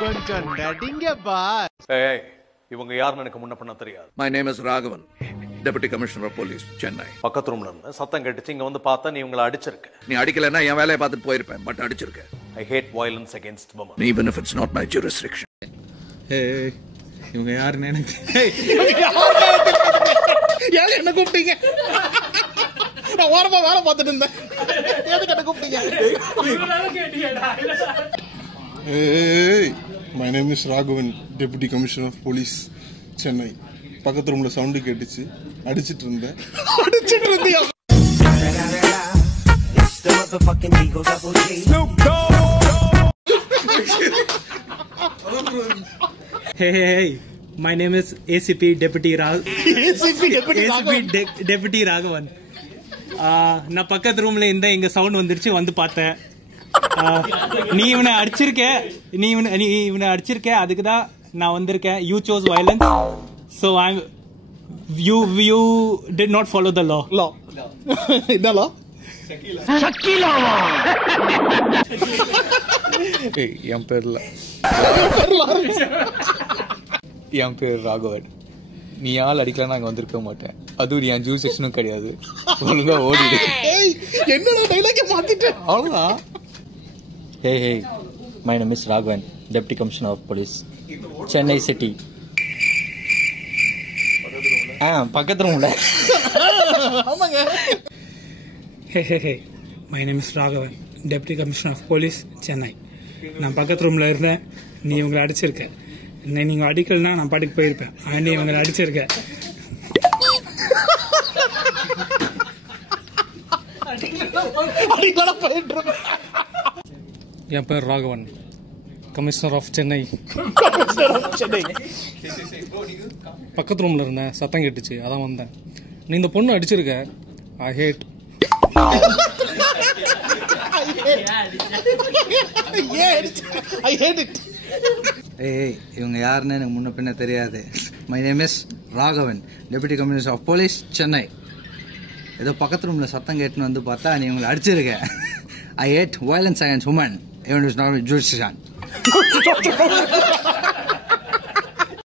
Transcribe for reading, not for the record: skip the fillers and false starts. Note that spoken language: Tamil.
கொஞ்சம் நடிங்க பாஸ். ஏய், இவங்க யாருன்னு எனக்கு முன்ன பண்ண தெரியாது. My name is Raghavan, Deputy Commissioner of Police, Chennai. பக்கத்து ரூம்ல இருந்து சத்தம் கேட்டுச்சு, இங்க வந்து பார்த்தா நீ இவங்களை அடிச்சிருக்க. நீ அடிக்கலன்னா என் வேலையை பார்த்துட்டு போயிருப்பேன், but அடிச்சிருக்க. I hate violence against women. Even if it's not my jurisdiction. ஏய், இவங்க யாருன்னு எனக்கு என்ன கூப்பிட்டீங்க? நான் ஓரமா வேலை பார்த்துட்டு இருந்தேன். எதுக்கு என்ன கூப்பிட்டீங்க? Hey, my name is Raghavan, Deputy Commissioner of Police, Chennai. பக்கத்து ரூம்ல சவுண்ட் கேட்டுச்சு, அடிச்சிட்டு இருந்தேன். Hey, my name is ACP Deputy Raghavan. நான் பக்கத்து ரூம்ல இருந்த இங்க சவுண்ட் வந்துருச்சு, வந்து பார்த்தேன். நீ இவனை அடிச்சிருக்க, அதுக்கு தான் நான் வந்திருக்கேன். You chose violence, so you did not follow the law. என்ன law? என் பேர் ராகவன். நீ ஆள் அடிக்கலாம் நாங்க வந்திருக்க மாட்டேன். அதுவும் என் ஜூஸ் செக்ஷனும் கிடையாது. ஒழுங்கா ஓடிடு. என்னடா டைலாக் மாத்திட்டேன். அவ்வளவுதான். Hey, my name is Raghavan, Deputy Commissioner of Police, Chennai City. பக்கத்து ரூம்ல. ஆமாங்க. Hey, my name is Raghavan, Deputy Commissioner of Police, Chennai. நான் பக்கத்து ரூம்ல இருந்தேன், நீ இவங்களை அடிச்சிருக்க. நீங்க அடிக்கலன்னா நான் பாட்டுக்கு போயிருப்பேன். நீ இவங்களை அடிச்சிருக்க. என் பேர் ராகவன், கமிஷனர் ஆஃப் சென்னை. பக்கத்து ரூம்ல இருந்தேன், சத்தம் கேட்டுச்சு, அதான் வந்தேன். நீ இந்த பொண்ணு அடிச்சிருக்க. I had it. ஏய், இவங்க யாருன்னு எனக்கு முன்ன பின்ன தெரியாது. My name is Raghavan, deputy commissioner of police, Chennai. ஏதோ பக்கத்து ரூம்ல சத்தம் கேட்டுன்னு வந்து பார்த்தா நீ இவங்களை அடிச்சிருக்க. I hate violence against women, even if it's not my jurisdiction.